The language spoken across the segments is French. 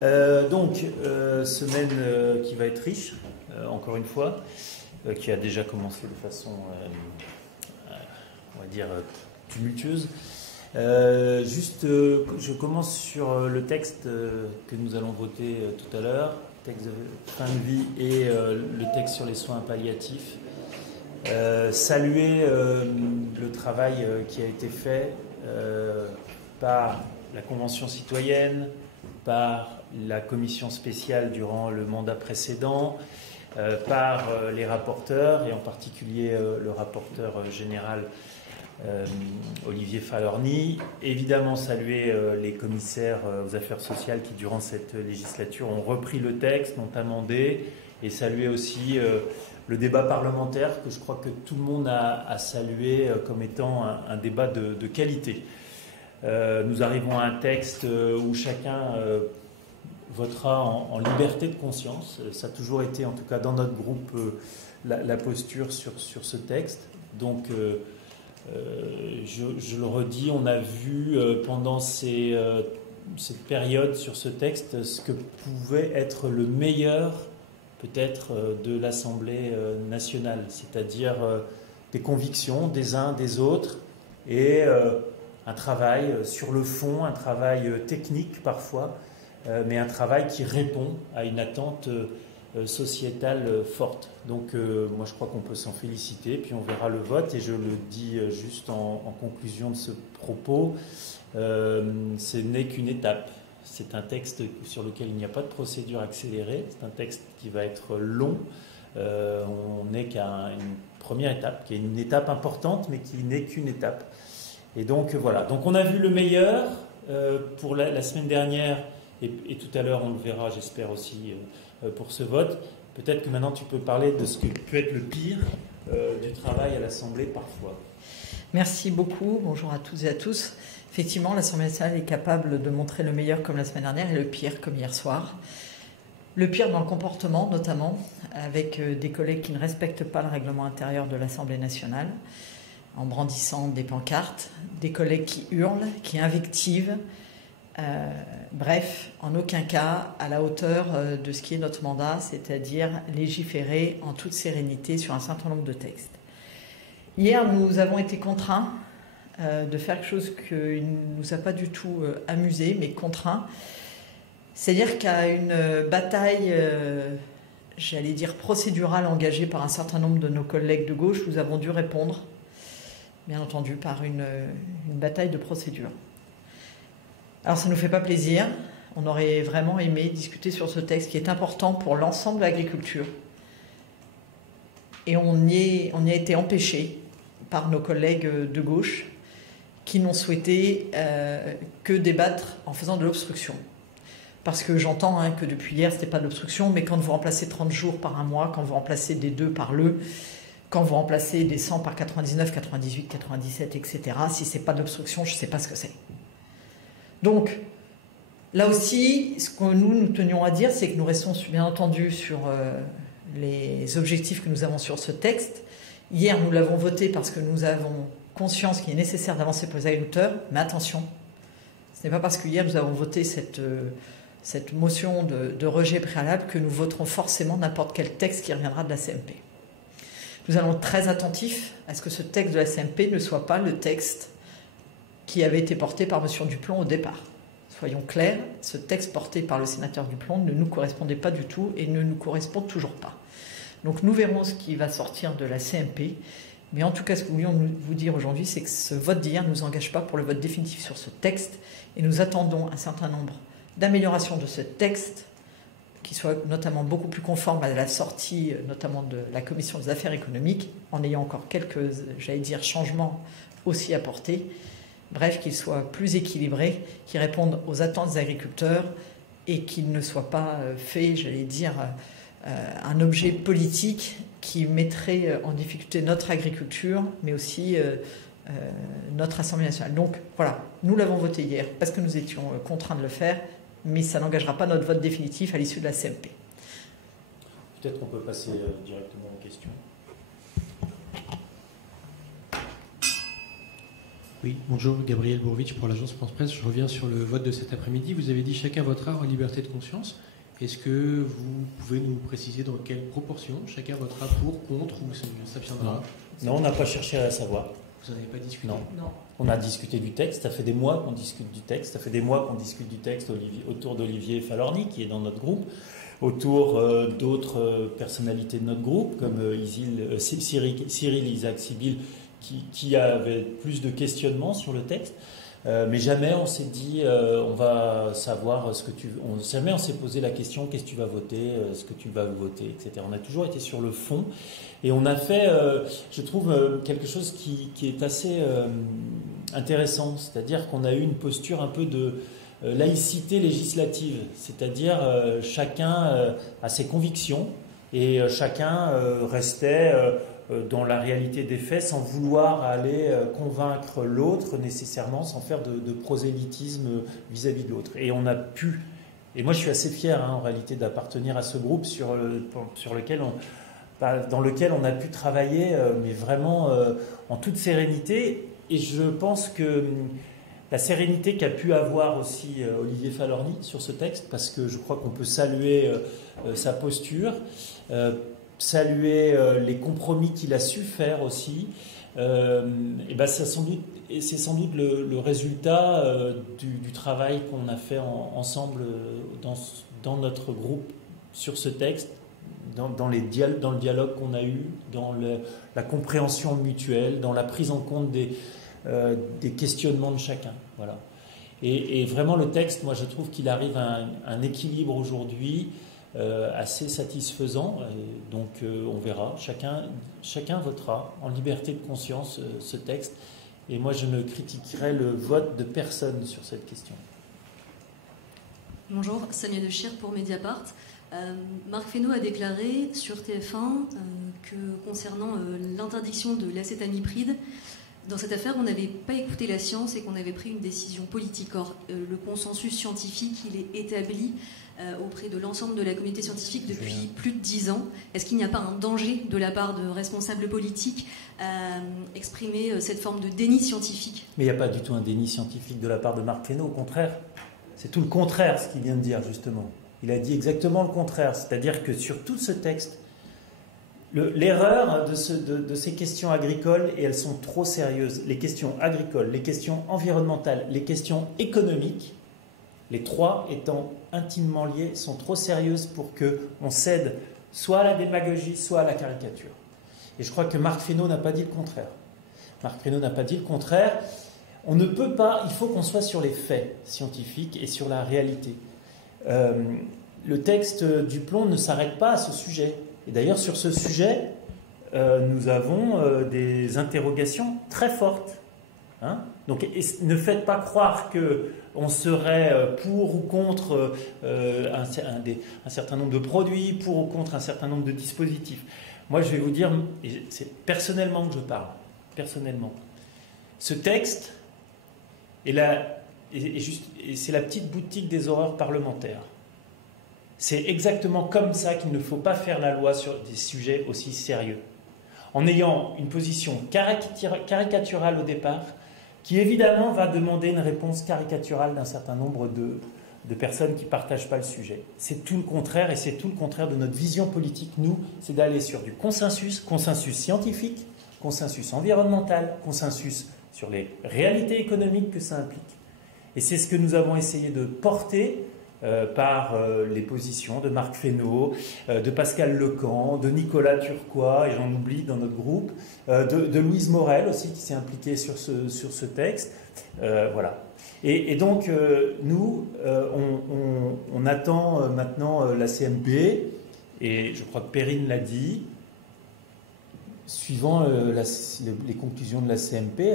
Semaine qui va être riche, encore une fois, qui a déjà commencé de façon, on va dire, tumultueuse. Je commence sur le texte que nous allons voter tout à l'heure, texte de fin de vie et le texte sur les soins palliatifs. Saluer le travail qui a été fait par la Convention citoyenne, par la commission spéciale durant le mandat précédent, par les rapporteurs, et en particulier le rapporteur général Olivier Falorni. Évidemment, saluer les commissaires aux affaires sociales qui, durant cette législature, ont repris le texte, ont amendé, et saluer aussi le débat parlementaire, que je crois que tout le monde a salué comme étant un débat de qualité. Nous arrivons à un texte où chacun votera en liberté de conscience. Ça a toujours été, en tout cas dans notre groupe, la posture sur ce texte. Donc, je le redis, on a vu pendant cette période sur ce texte ce que pouvait être le meilleur, peut-être, de l'Assemblée nationale, c'est-à-dire des convictions des uns des autres et un travail sur le fond, un travail technique parfois, mais un travail qui répond à une attente sociétale forte. Donc moi je crois qu'on peut s'en féliciter, puis on verra le vote, et je le dis juste en conclusion de ce propos, ce n'est qu'une étape. C'est un texte sur lequel il n'y a pas de procédure accélérée, c'est un texte qui va être long. On n'est qu'à une première étape, qui est une étape importante, mais qui n'est qu'une étape. Et donc voilà, donc on a vu le meilleur pour la semaine dernière, et tout à l'heure on le verra, j'espère aussi, pour ce vote. Peut-être que maintenant tu peux parler de ce que peut être le pire du travail à l'Assemblée parfois. Merci beaucoup, bonjour à toutes et à tous. Effectivement, l'Assemblée nationale est capable de montrer le meilleur comme la semaine dernière et le pire comme hier soir. Le pire dans le comportement notamment, avec des collègues qui ne respectent pas le règlement intérieur de l'Assemblée nationale, en brandissant des pancartes, des collègues qui hurlent, qui invectivent, bref, en aucun cas à la hauteur de ce qui est notre mandat, c'est-à-dire légiférer en toute sérénité sur un certain nombre de textes. Hier, nous avons été contraints de faire quelque chose qui ne nous a pas du tout amusé, mais contraints. C'est-à-dire qu'à une bataille, j'allais dire procédurale, engagée par un certain nombre de nos collègues de gauche, nous avons dû répondre, bien entendu, par une bataille de procédure. Alors ça ne nous fait pas plaisir, on aurait vraiment aimé discuter sur ce texte qui est important pour l'ensemble de l'agriculture. Et on y a été empêchés par nos collègues de gauche qui n'ont souhaité que débattre en faisant de l'obstruction. Parce que j'entends que depuis hier, ce n'était pas de l'obstruction, mais quand vous remplacez 30 jours par un mois, quand vous remplacez des 2 par le, quand vous remplacez des 100 par 99, 98, 97, etc., si ce n'est pas de l'obstruction, je ne sais pas ce que c'est. Donc, là aussi, ce que nous tenions à dire, c'est que nous restons bien entendu sur les objectifs que nous avons sur ce texte. Hier, nous l'avons voté parce que nous avons conscience qu'il est nécessaire d'avancer pour les agriculteurs, mais attention, ce n'est pas parce que hier nous avons voté cette motion de rejet préalable que nous voterons forcément n'importe quel texte qui reviendra de la CMP. Nous allons être très attentifs à ce que ce texte de la CMP ne soit pas le texte qui avait été porté par M. Duplon au départ. Soyons clairs, ce texte porté par le sénateur Duplon ne nous correspondait pas du tout et ne nous correspond toujours pas. Donc nous verrons ce qui va sortir de la CMP, mais en tout cas ce que nous voulions vous dire aujourd'hui, c'est que ce vote d'hier ne nous engage pas pour le vote définitif sur ce texte, et nous attendons un certain nombre d'améliorations de ce texte qui soit notamment beaucoup plus conforme à la sortie notamment de la Commission des affaires économiques, en ayant encore quelques, j'allais dire, changements aussi apportés. Bref, qu'il soit plus équilibré, qu'il réponde aux attentes des agriculteurs et qu'il ne soit pas fait, j'allais dire, un objet politique qui mettrait en difficulté notre agriculture, mais aussi notre Assemblée nationale. Donc voilà, nous l'avons voté hier parce que nous étions contraints de le faire, mais ça n'engagera pas notre vote définitif à l'issue de la CMP. Peut-être qu'on peut passer directement aux questions. Oui, bonjour, Gabriel Bourvitch pour l'agence France Presse. Je reviens sur le vote de cet après-midi. Vous avez dit chacun votera en liberté de conscience. Est-ce que vous pouvez nous préciser dans quelle proportion chacun votera pour, contre ou s'abstiendra? Non, on n'a pas cherché à savoir. Vous n'en avez pas discuté? Non. On a discuté du texte, ça fait des mois qu'on discute du texte, autour d'Olivier Falorni, qui est dans notre groupe, autour d'autres personnalités de notre groupe, comme Cyril Isaac Sibyl, qui avait plus de questionnements sur le texte. Mais jamais on s'est dit on va savoir jamais on s'est posé la question qu'est-ce que tu vas voter, ce que tu vas voter, etc. On a toujours été sur le fond et on a fait, je trouve, quelque chose qui est assez intéressant, c'est-à-dire qu'on a eu une posture un peu de laïcité législative, c'est-à-dire chacun a ses convictions et chacun restait dans la réalité des faits, sans vouloir aller convaincre l'autre nécessairement, sans faire de prosélytisme vis-à-vis de l'autre. Et on a pu, et moi je suis assez fier en réalité d'appartenir à ce groupe dans lequel on a pu travailler, mais vraiment en toute sérénité. Et je pense que la sérénité qu'a pu avoir aussi Olivier Falorni sur ce texte, parce que je crois qu'on peut saluer sa posture, saluer les compromis qu'il a su faire aussi, et ben c'est sans doute le résultat du travail qu'on a fait ensemble dans notre groupe sur ce texte, dans le dialogue qu'on a eu, dans la compréhension mutuelle, dans la prise en compte des questionnements de chacun. Voilà. Et vraiment le texte, moi je trouve qu'il arrive à un équilibre aujourd'hui assez satisfaisant, et donc on verra, chacun votera en liberté de conscience ce texte, et moi je ne critiquerai le vote de personne sur cette question. Bonjour, Samia Dechir pour Mediapart. Marc Fesneau a déclaré sur TF1 que concernant l'interdiction de l'acétamipride, dans cette affaire, on n'avait pas écouté la science et qu'on avait pris une décision politique. Or, le consensus scientifique, il est établi auprès de l'ensemble de la communauté scientifique depuis plus de 10 ans. Est-ce qu'il n'y a pas un danger de la part de responsables politiques à exprimer cette forme de déni scientifique? Mais il n'y a pas du tout un déni scientifique de la part de Marc Fesneau, au contraire. C'est tout le contraire ce qu'il vient de dire, justement. Il a dit exactement le contraire, c'est-à-dire que sur tout ce texte, l'erreur de ces questions agricoles, et elles sont trop sérieuses, les questions agricoles, les questions environnementales, les questions économiques, les trois étant intimement liées, sont trop sérieuses pour qu'on cède soit à la démagogie, soit à la caricature. Et je crois que Marc Fesneau n'a pas dit le contraire. Marc Fesneau n'a pas dit le contraire. On ne peut pas, il faut qu'on soit sur les faits scientifiques et sur la réalité. Le texte du Plomb ne s'arrête pas à ce sujet. Et d'ailleurs, sur ce sujet, nous avons des interrogations très fortes. Donc, ne faites pas croire qu'on serait pour ou contre un certain nombre de produits, pour ou contre un certain nombre de dispositifs. Moi, je vais vous dire, et c'est personnellement que je parle, personnellement. Ce texte c'est la petite boutique des horreurs parlementaires. C'est exactement comme ça qu'il ne faut pas faire la loi sur des sujets aussi sérieux. En ayant une position caricaturale au départ, qui évidemment va demander une réponse caricaturale d'un certain nombre de personnes qui ne partagent pas le sujet. C'est tout le contraire, et c'est tout le contraire de notre vision politique. Nous, c'est d'aller sur du consensus scientifique, consensus environnemental, consensus sur les réalités économiques que ça implique. Et c'est ce que nous avons essayé de porter par les positions de Marc Fesneau, de Pascal Lecamp, de Nicolas Turquois, et j'en oublie dans notre groupe, de Louise Morel aussi qui s'est impliquée sur ce texte. Voilà. Et donc, nous, on attend maintenant la CMP, et je crois que Perrine l'a dit, suivant les conclusions de la CMP,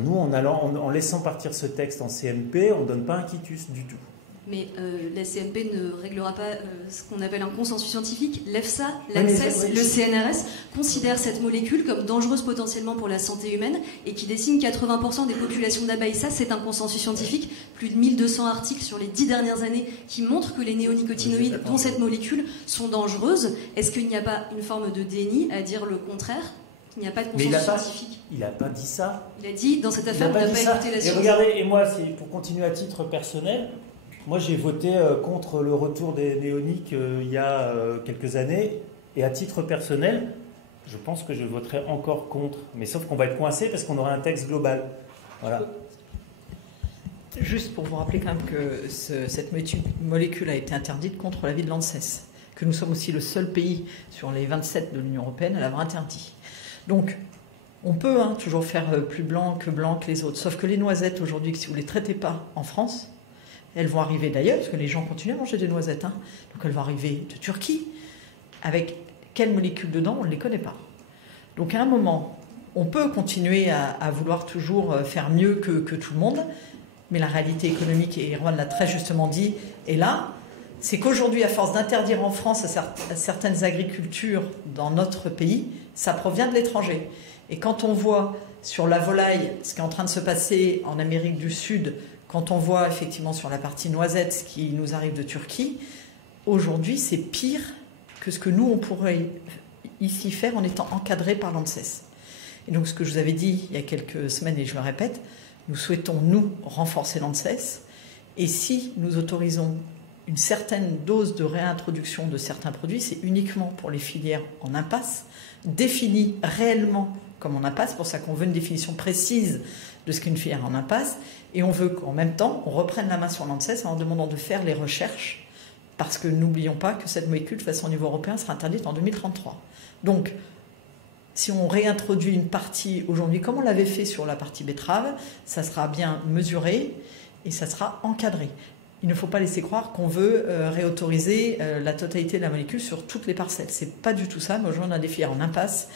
nous, en laissant partir ce texte en CMP, on ne donne pas un quitus du tout. Mais la CMP ne réglera pas ce qu'on appelle un consensus scientifique. L'EFSA, l'ANSES, le CNRS considèrent cette molécule comme dangereuse potentiellement pour la santé humaine et qui décime 80% des populations d'abeilles. Ça, c'est un consensus scientifique. Plus de 1200 articles sur les 10 dernières années qui montrent que les néonicotinoïdes, dont cette molécule, sont dangereuses. Est-ce qu'il n'y a pas une forme de déni à dire le contraire ? qu'il n'y a pas de Mais consensus scientifique. il n'a pas dit ça. Il a dit, dans cette affaire, on n'a pas écouté la Et science. regardez, et moi, c'est pour continuer à titre personnel, moi j'ai voté contre le retour des néoniques il y a quelques années, et à titre personnel, je pense que je voterai encore contre, mais sauf qu'on va être coincé parce qu'on aura un texte global. Voilà. Juste pour vous rappeler quand même que cette molécule a été interdite contre l'avis de l'ANSES, que nous sommes aussi le seul pays sur les 27 de l'Union européenne à l'avoir interdit. Donc, on peut toujours faire plus blanc que les autres, sauf que les noisettes aujourd'hui, si vous ne les traitez pas en France, elles vont arriver d'ailleurs, parce que les gens continuent à manger des noisettes, donc elles vont arriver de Turquie, avec quelles molécules dedans, on ne les connaît pas. Donc à un moment, on peut continuer à vouloir toujours faire mieux que tout le monde, mais la réalité économique, et Erwan l'a très justement dit, est là, c'est qu'aujourd'hui, à force d'interdire en France à certaines agricultures dans notre pays, ça provient de l'étranger. Et quand on voit sur la volaille ce qui est en train de se passer en Amérique du Sud, quand on voit effectivement sur la partie noisette ce qui nous arrive de Turquie, aujourd'hui, c'est pire que ce que nous, on pourrait ici faire en étant encadré par l'ANSES. Et donc, ce que je vous avais dit il y a quelques semaines, et je le répète, nous souhaitons, nous, renforcer l'ANSES. Et si nous autorisons une certaine dose de réintroduction de certains produits, c'est uniquement pour les filières en impasse, définies réellement comme en impasse. C'est pour ça qu'on veut une définition précise de ce qu'est une filière en impasse. Et on veut qu'en même temps, on reprenne la main sur l'ANSES en leur demandant de faire les recherches, parce que n'oublions pas que cette molécule, de toute façon au niveau européen, sera interdite en 2033. Donc, si on réintroduit une partie aujourd'hui, comme on l'avait fait sur la partie betterave, ça sera bien mesuré et ça sera encadré. Il ne faut pas laisser croire qu'on veut réautoriser la totalité de la molécule sur toutes les parcelles. Ce n'est pas du tout ça. Mais aujourd'hui, on a des filières en impasse.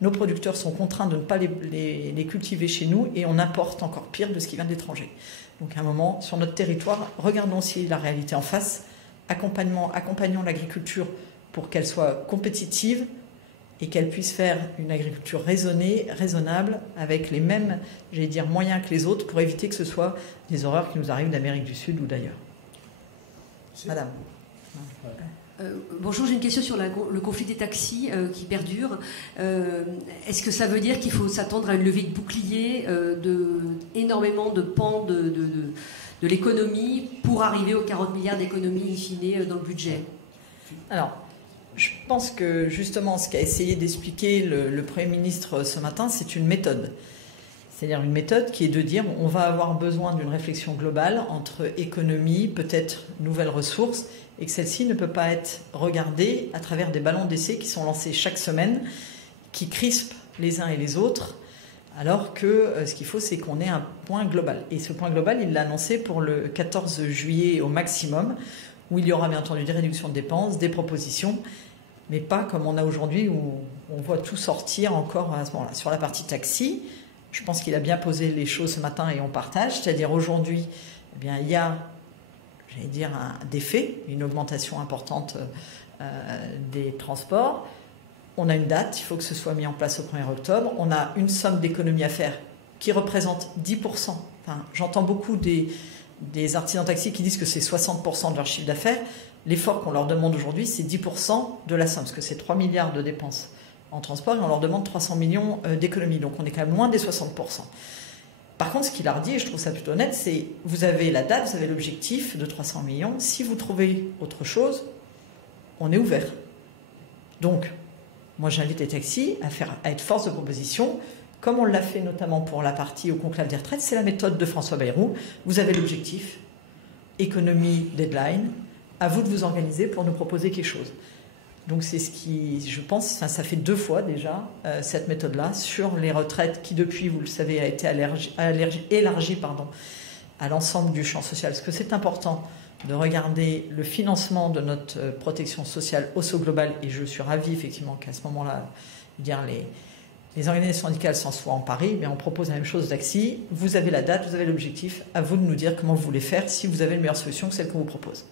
Nos producteurs sont contraints de ne pas les cultiver chez nous et on importe encore pire de ce qui vient de l'étranger. Donc à un moment, sur notre territoire, regardons aussi la réalité en face. Accompagnons l'agriculture pour qu'elle soit compétitive et qu'elle puisse faire une agriculture raisonnée, raisonnable, avec les mêmes, moyens que les autres pour éviter que ce soit des horreurs qui nous arrivent d'Amérique du Sud ou d'ailleurs. Madame. Bonjour, j'ai une question sur le conflit des taxis qui perdure. Est-ce que ça veut dire qu'il faut s'attendre à une levée de bouclier énormément de pans de l'économie pour arriver aux 40 milliards d'économies in fine dans le budget? Alors, je pense que justement ce qu'a essayé d'expliquer le Premier ministre ce matin, c'est une méthode. C'est-à-dire une méthode qui est de dire on va avoir besoin d'une réflexion globale entre économie, peut-être nouvelles ressources, et que celle-ci ne peut pas être regardée à travers des ballons d'essai qui sont lancés chaque semaine, qui crispent les uns et les autres, alors que ce qu'il faut, c'est qu'on ait un point global. Et ce point global, il l'a annoncé pour le 14 juillet au maximum, où il y aura bien entendu des réductions de dépenses, des propositions, mais pas comme on a aujourd'hui, où on voit tout sortir encore à ce moment-là. Sur la partie taxi, je pense qu'il a bien posé les choses ce matin et on partage, c'est-à-dire aujourd'hui, il y a, des faits, une augmentation importante des transports. On a une date, il faut que ce soit mis en place au 1er octobre. On a une somme d'économie à faire qui représente 10%. Enfin, j'entends beaucoup des artisans taxis qui disent que c'est 60% de leur chiffre d'affaires. L'effort qu'on leur demande aujourd'hui, c'est 10% de la somme, parce que c'est 3 milliards de dépenses en transport et on leur demande 300 millions d'économies. Donc on est quand même loin des 60%. Par contre, ce qu'il a dit, et je trouve ça plutôt honnête, c'est vous avez la date, vous avez l'objectif de 300 millions. Si vous trouvez autre chose, on est ouvert. Donc, moi j'invite les taxis à être force de proposition, comme on l'a fait notamment pour la partie au conclave des retraites. C'est la méthode de François Bayrou. Vous avez l'objectif, économie, deadline, à vous de vous organiser pour nous proposer quelque chose. Donc c'est ce qui, je pense, ça fait 2 fois déjà cette méthode-là sur les retraites qui depuis, vous le savez, a été élargie à l'ensemble du champ social. Parce que c'est important de regarder le financement de notre protection sociale au saut global. Et je suis ravie effectivement qu'à ce moment-là, les organisations syndicales s'en soient emparées. Mais on propose la même chose d'Axi. Vous avez la date, vous avez l'objectif. À vous de nous dire comment vous voulez faire, si vous avez une meilleure solution que celle qu'on vous propose.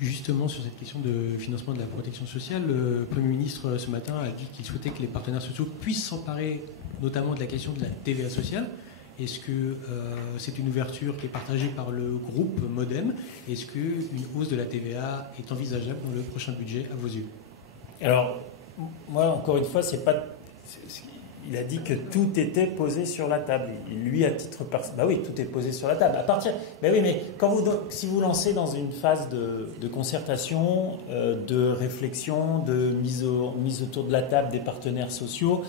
Justement, sur cette question de financement de la protection sociale, le Premier ministre, ce matin, a dit qu'il souhaitait que les partenaires sociaux puissent s'emparer notamment de la question de la TVA sociale. Est-ce que c'est une ouverture qui est partagée par le groupe Modem? Est-ce qu'une hausse de la TVA est envisageable dans le prochain budget, à vos yeux? Alors, moi, encore une fois, c'est pas il a dit que tout était posé sur la table. Lui, à titre personnel, bah oui, tout est posé sur la table. Mais oui, mais si vous lancez dans une phase de concertation, de réflexion, de mise autour de la table des partenaires sociaux,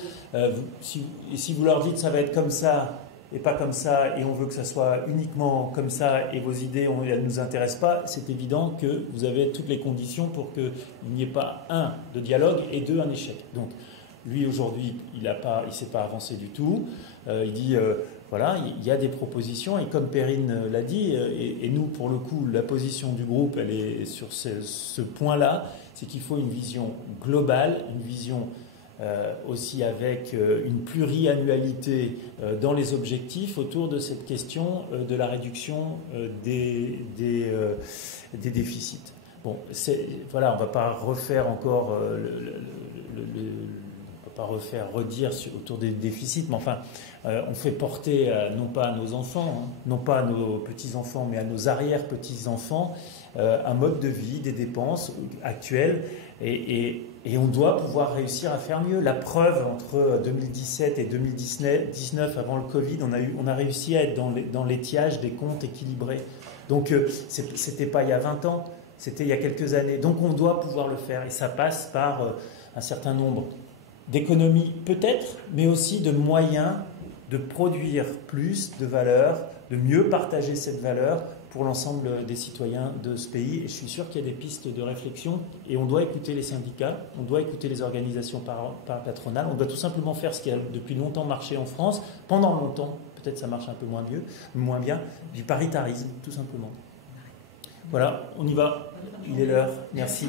si vous leur dites ça va être comme ça et pas comme ça, et on veut que ça soit uniquement comme ça, et vos idées, elles ne nous intéressent pas, c'est évident que vous avez toutes les conditions pour qu'il n'y ait pas, un, de dialogue, et deux, un échec. Donc, lui, aujourd'hui, il ne s'est pas avancé du tout. Il dit, voilà, il y a des propositions, et comme Perrine l'a dit, et nous, pour le coup, la position du groupe, elle est sur ce point-là, c'est qu'il faut une vision globale, une vision aussi avec une pluriannualité dans les objectifs autour de cette question de la réduction des déficits. Bon, voilà, on ne va pas refaire encore redire autour des déficits, mais enfin, on fait porter, non pas à nos enfants, non pas à nos petits-enfants, mais à nos arrière-petits-enfants, un mode de vie, des dépenses actuelles, et on doit pouvoir réussir à faire mieux. La preuve, entre 2017 et 2019, avant le Covid, on a réussi à être dans l'étiage des comptes équilibrés. Donc, c'était pas il y a 20 ans, c'était il y a quelques années. Donc, on doit pouvoir le faire, et ça passe par un certain nombre d'économies peut-être, mais aussi de moyens de produire plus de valeur, de mieux partager cette valeur pour l'ensemble des citoyens de ce pays. Et je suis sûr qu'il y a des pistes de réflexion, et on doit écouter les syndicats, on doit écouter les organisations patronales, on doit tout simplement faire ce qui a depuis longtemps marché en France, pendant longtemps, peut-être ça marche un peu moins bien, du paritarisme, tout simplement. Voilà, on y va, il est l'heure, merci.